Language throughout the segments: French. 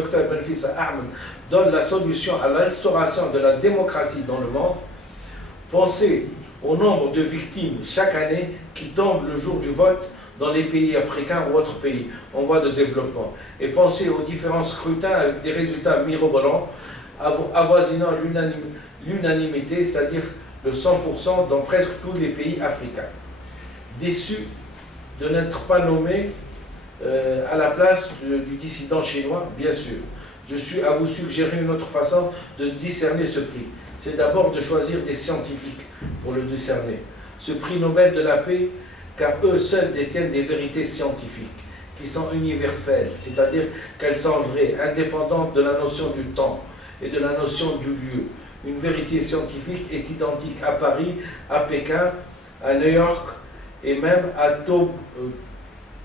Dr Benfissa Ahmed donne la solution à l'instauration de la démocratie dans le monde, pensez au nombre de victimes chaque année qui tombent le jour du vote dans les pays africains ou autres pays en voie de développement. Et pensez aux différents scrutins avec des résultats mirobolants avoisinant l'unanimité, c'est-à-dire le 100% dans presque tous les pays africains. Déçu de n'être pas nommé à la place du dissident chinois, bien sûr. Je suis à vous suggérer une autre façon de discerner ce prix. C'est d'abord de choisir des scientifiques pour le discerner. Ce prix Nobel de la paix, car eux seuls détiennent des vérités scientifiques qui sont universelles, c'est-à-dire qu'elles sont vraies, indépendantes de la notion du temps et de la notion du lieu. Une vérité scientifique est identique à Paris, à Pékin, à New York et même à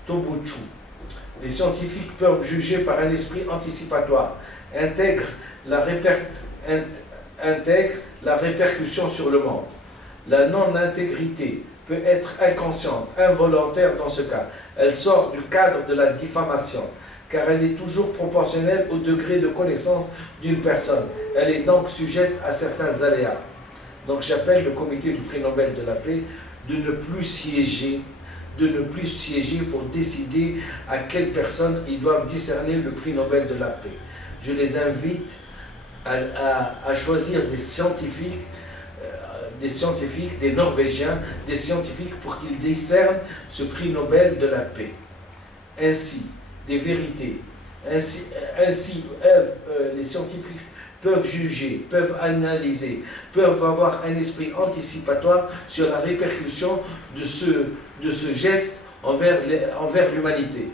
Tombouctou. Les scientifiques peuvent juger par un esprit anticipatoire, intègre la répercussion sur le monde. La non-intégrité peut être inconsciente, involontaire dans ce cas. Elle sort du cadre de la diffamation, car elle est toujours proportionnelle au degré de connaissance d'une personne. Elle est donc sujette à certains aléas. Donc j'appelle le comité du prix Nobel de la paix de ne plus siéger pour décider à quelle personne ils doivent discerner le prix Nobel de la paix. Je les invite à choisir des scientifiques, des Norvégiens, des scientifiques pour qu'ils discernent ce prix Nobel de la paix. Ainsi, des vérités. Ainsi les scientifiques peuvent juger, peuvent analyser, peuvent avoir un esprit anticipatoire sur la répercussion de ce geste envers l'humanité.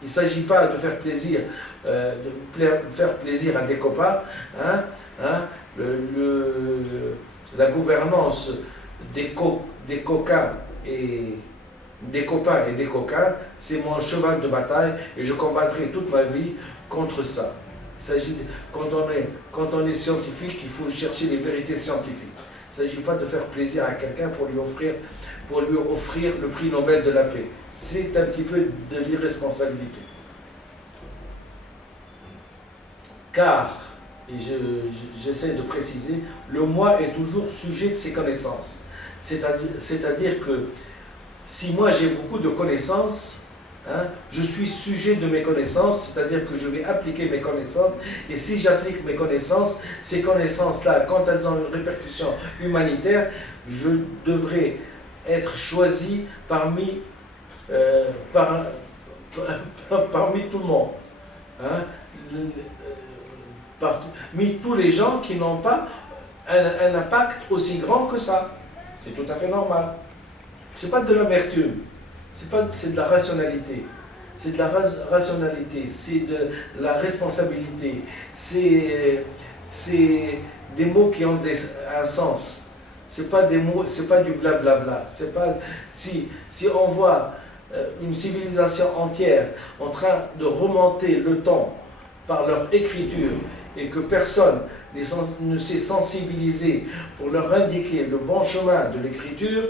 Il ne s'agit pas de faire plaisir, à des copains. La gouvernance des copains et des coquins, c'est mon cheval de bataille et je combattrai toute ma vie contre ça. Il s'agit quand on est scientifique, il faut chercher les vérités scientifiques. Il ne s'agit pas de faire plaisir à quelqu'un pour lui offrir le prix Nobel de la paix. C'est un petit peu de l'irresponsabilité. Car, et j'essaie de préciser, le moi est toujours sujet de ses connaissances. C'est-à-dire que si moi j'ai beaucoup de connaissances, je suis sujet de mes connaissances, c'est-à-dire que je vais appliquer mes connaissances, et si j'applique mes connaissances, ces connaissances-là, quand elles ont une répercussion humanitaire, je devrais être choisi parmi tout le monde, parmi tous les gens qui n'ont pas un impact aussi grand que ça. C'est tout à fait normal. C'est pas de l'amertume. C'est de la rationalité. C'est de la rationalité, c'est de la responsabilité, c'est des mots qui ont un sens. C'est pas des mots, c'est pas du blablabla. C'est pas si on voit une civilisation entière en train de remonter le temps par leur écriture et que personne ne s'est sensibilisé pour leur indiquer le bon chemin de l'écriture,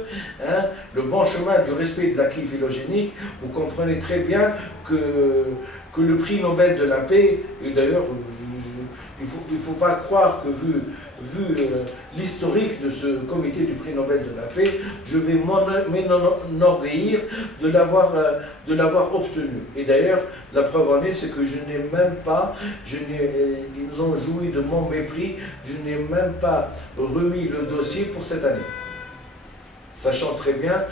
le bon chemin du respect de l'acquis phylogénique, vous comprenez très bien que le prix Nobel de la paix, et d'ailleurs il ne faut pas croire que vu l'historique de ce comité du prix Nobel de la paix, je vais m'enorgueillir de l'avoir obtenu. Et d'ailleurs, la preuve en est, c'est que je n'ai même pas, ils ont joui de mon mépris, je n'ai même pas remis le dossier pour cette année. Sachant très bien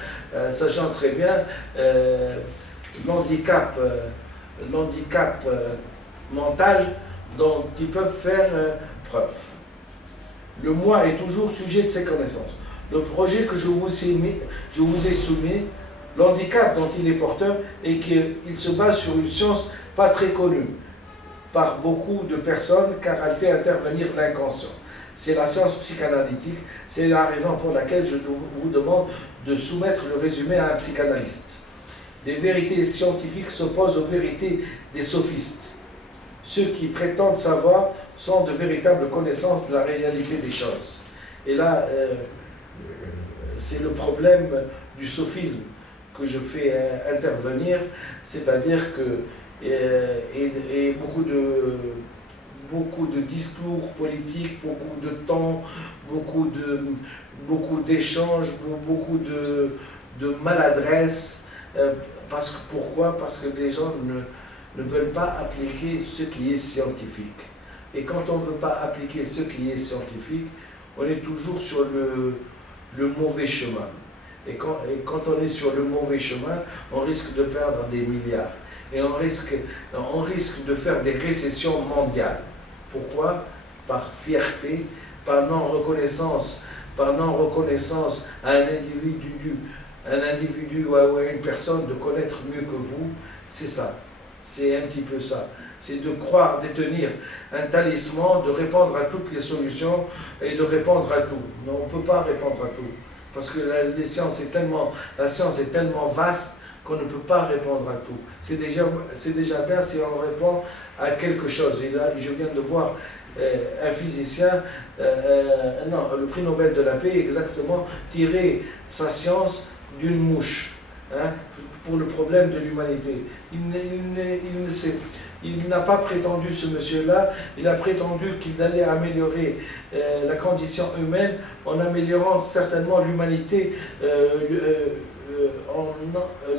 l'handicap mental dont ils peuvent faire preuve. Le moi est toujours sujet de ses connaissances. Le projet que je vous ai soumis, l'handicap dont il est porteur est qu'il se base sur une science pas très connue par beaucoup de personnes car elle fait intervenir l'inconscient. C'est la science psychanalytique, c'est la raison pour laquelle je vous demande de soumettre le résumé à un psychanalyste. Les vérités scientifiques s'opposent aux vérités des sophistes. Ceux qui prétendent savoir sont de véritables connaissances de la réalité des choses. Et là, c'est le problème du sophisme que je fais intervenir, c'est-à-dire et beaucoup de discours politiques, beaucoup de temps, beaucoup d'échanges, beaucoup de maladresse. Pourquoi? Parce que les gens ne veulent pas appliquer ce qui est scientifique. Et quand on ne veut pas appliquer ce qui est scientifique, on est toujours sur le mauvais chemin. Et quand on est sur le mauvais chemin, on risque de perdre des milliards. Et on risque de faire des récessions mondiales. Pourquoi? Par fierté, par non-reconnaissance à un individu ou à une personne de connaître mieux que vous. C'est ça. C'est un petit peu ça. C'est de croire détenir un talisman, de répondre à toutes les solutions et de répondre à tout. Non, on ne peut pas répondre à tout. Parce que la science est tellement vaste qu'on ne peut pas répondre à tout. C'est déjà bien si on répond à quelque chose. Et là, je viens de voir un physicien, le prix Nobel de la paix, exactement, tirer sa science d'une mouche, hein, pour le problème de l'humanité. Il n'a pas prétendu, ce monsieur-là, il a prétendu qu'il allait améliorer la condition humaine en améliorant certainement l'humanité,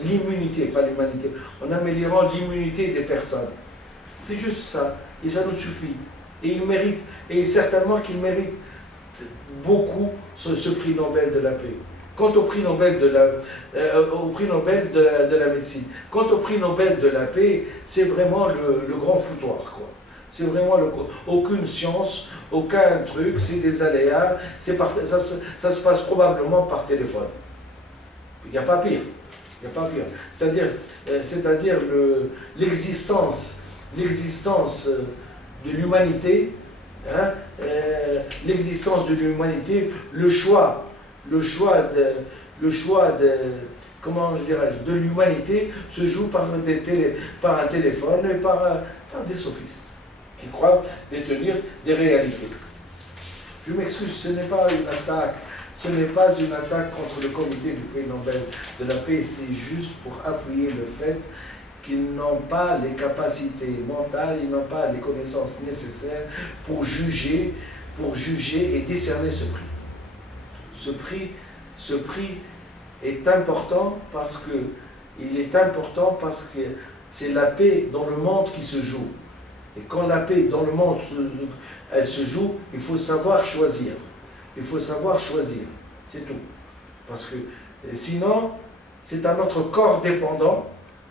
l'immunité, pas l'humanité, en améliorant l'immunité des personnes. C'est juste ça, et ça nous suffit. Et il mérite, et certainement qu'il mérite beaucoup ce prix Nobel de la paix. Quant au prix Nobel de la médecine, quant au prix Nobel de la paix, c'est vraiment le grand foutoir, quoi. C'est vraiment aucune science, aucun truc, c'est des aléas, ça se passe probablement par téléphone. Il n'y a pas pire. Il n'y a pas pire. C'est-à-dire l'existence de l'humanité, hein, le choix comment je dirais-je, de l'humanité se joue par un téléphone et par des sophistes qui croient détenir des réalités. Je m'excuse, ce n'est pas une attaque. Ce n'est pas une attaque contre le comité du prix Nobel de la paix, c'est juste pour appuyer le fait qu'ils n'ont pas les capacités mentales, ils n'ont pas les connaissances nécessaires pour juger et décerner ce prix. Ce prix est important parce que c'est la paix dans le monde qui se joue. Et quand la paix dans le monde elle se joue, il faut savoir choisir. Il faut savoir choisir, c'est tout. Parce que sinon, c'est à notre corps dépendant,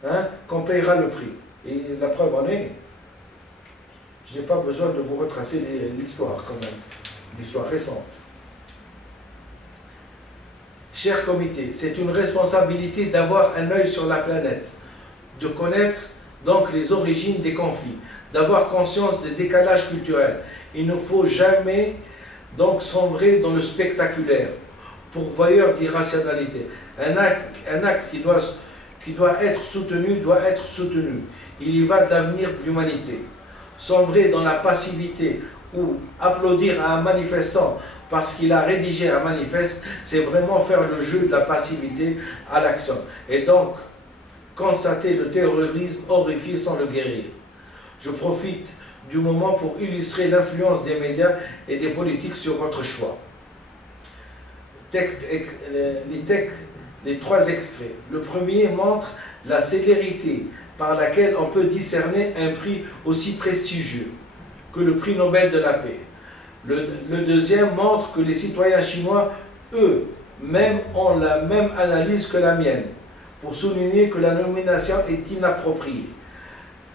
hein, qu'on paiera le prix. Et la preuve en est, je n'ai pas besoin de vous retracer l'histoire quand même, l'histoire récente. Cher comité, c'est une responsabilité d'avoir un œil sur la planète, de connaître donc les origines des conflits, d'avoir conscience des décalages culturels. Il ne faut jamais donc sombrer dans le spectaculaire, pourvoyeur d'irrationalité. Un acte qui doit être soutenu, doit être soutenu. Il y va de l'avenir de l'humanité. Sombrer dans la passivité ou applaudir à un manifestant parce qu'il a rédigé un manifeste, c'est vraiment faire le jeu de la passivité à l'action. Et donc, constater le terrorisme horrifié sans le guérir. Je profite du moment pour illustrer l'influence des médias et des politiques sur votre choix. Les trois extraits. Le premier montre la célérité par laquelle on peut discerner un prix aussi prestigieux que le prix Nobel de la paix. Le deuxième montre que les citoyens chinois, eux-mêmes, ont la même analyse que la mienne, pour souligner que la nomination est inappropriée.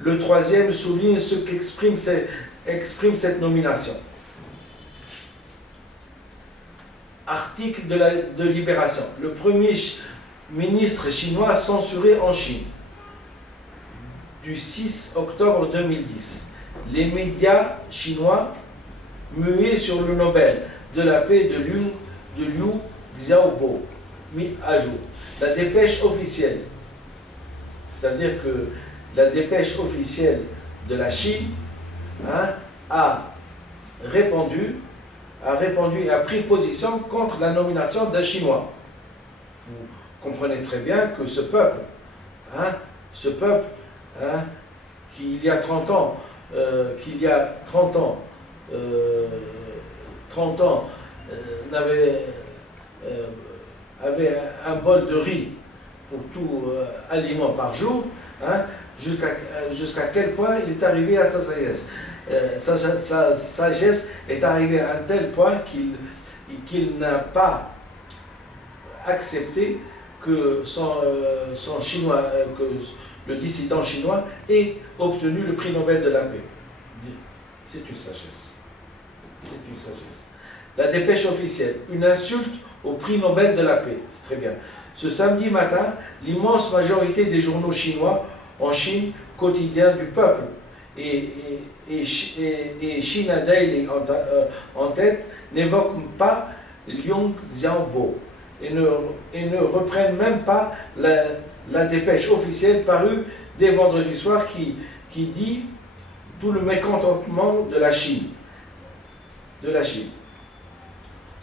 Le troisième souligne ce qu'exprime cette nomination. Article de Libération. Le premier ministre chinois censuré en Chine, du 6 octobre 2010. Les médias chinois muets sur le Nobel de la paix de Liu Xiaobo, mis à jour. La dépêche officielle, c'est-à-dire que la dépêche officielle de la Chine, hein, a répondu et a pris position contre la nomination d'un Chinois. Vous comprenez très bien que ce peuple, hein, qu'il y a 30 ans, 30 ans avait un bol de riz pour tout aliment par jour, hein, jusqu'à quel point il est arrivé à sa sagesse. Sa sagesse est arrivée à un tel point qu'il n'a pas accepté que son chinois, que le dissident chinois ait obtenu le prix Nobel de la paix. C'est une sagesse. C'est une sagesse. La dépêche officielle, une insulte au prix Nobel de la paix. C'est très bien. Ce samedi matin, l'immense majorité des journaux chinois en Chine, quotidien du peuple, et China Daily en tête, n'évoquent pas Liu Xiaobo et ne reprennent même pas la dépêche officielle parue dès vendredi soir qui dit tout le mécontentement de la Chine.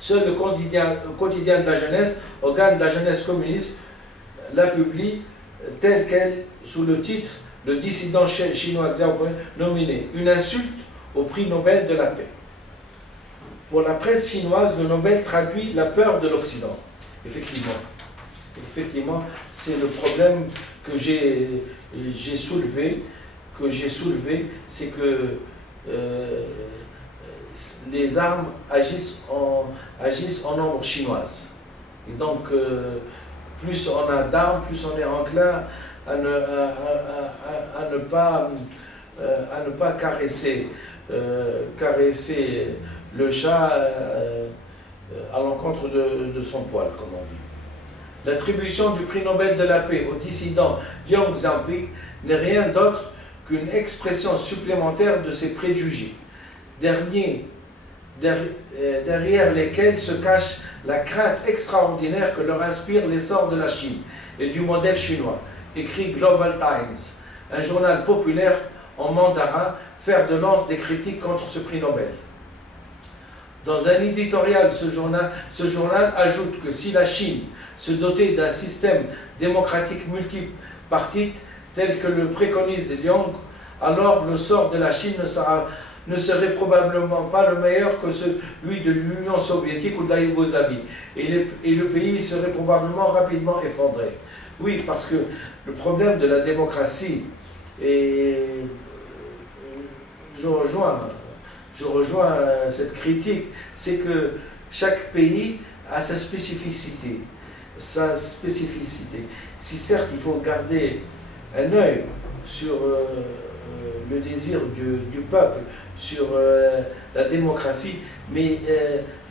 Seul le quotidien de la jeunesse, organe de la jeunesse communiste, la publie telle qu'elle, sous le titre « Le dissident chinois Xiaobo nominé, une insulte au prix Nobel de la paix ». Pour la presse chinoise, le Nobel traduit la peur de l'Occident. Effectivement, c'est le problème que j'ai soulevé, c'est que les armes agissent en nombre chinoise. Et donc, plus on a d'armes, plus on est enclin à ne pas caresser le chat à l'encontre de son poil, comme on dit. L'attribution du prix Nobel de la paix au dissident Liu Xiaobo n'est rien d'autre qu'une expression supplémentaire de ses préjugés, derrière lesquels se cache la crainte extraordinaire que leur inspire l'essor de la Chine et du modèle chinois, écrit Global Times, un journal populaire en mandarin, fer de lance des critiques contre ce prix Nobel. Dans un éditorial, ce journal ajoute que si la Chine se dotait d'un système démocratique multipartite tel que le préconise Liang, alors le sort de la Chine ne serait probablement pas le meilleur que celui de l'Union soviétique ou de la Yougoslavie, et le pays serait probablement rapidement effondré. Oui, parce que le problème de la démocratie, et je rejoins cette critique, c'est que chaque pays a sa spécificité. Si certes il faut garder un œil sur le désir du peuple, sur la démocratie, mais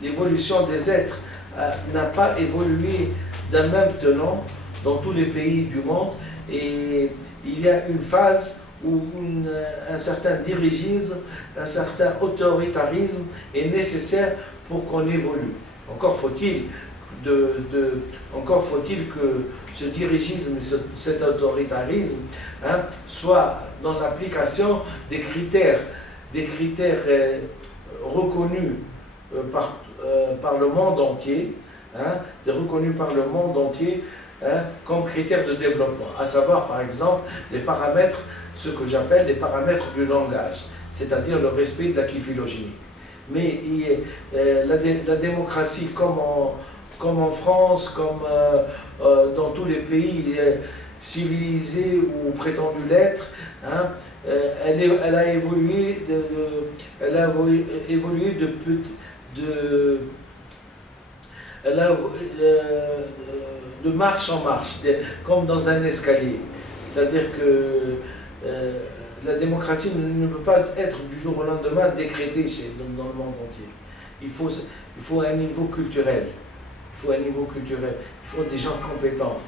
l'évolution des êtres n'a pas évolué d'un même tenant dans tous les pays du monde, et il y a une phase où un certain dirigisme, un certain autoritarisme est nécessaire pour qu'on évolue. Encore faut-il que ce dirigisme, cet autoritarisme, hein, soit dans l'application des critères reconnus par le monde entier, hein, comme critères de développement, à savoir par exemple les paramètres, ce que j'appelle les paramètres du langage, c'est-à-dire le respect de l'acquis phylogénique. Mais la démocratie, comme en France, comme dans tous les pays civilisés ou prétendus l'être, hein, elle a évolué de marche en marche, comme dans un escalier. C'est-à-dire que la démocratie ne peut pas être du jour au lendemain décrétée dans le monde entier. Il faut un niveau culturel. Il faut des gens compétents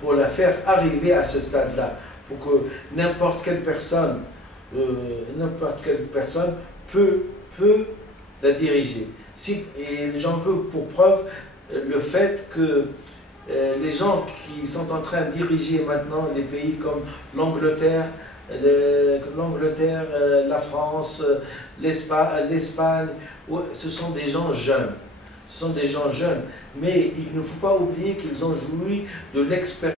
pour la faire arriver à ce stade-là, pour que n'importe quelle personne peut la diriger. Et j'en veux pour preuve le fait que les gens qui sont en train de diriger maintenant les pays comme l'Angleterre, la France, l'Espagne, ce sont des gens jeunes. Mais il ne faut pas oublier qu'ils ont joui de l'expérience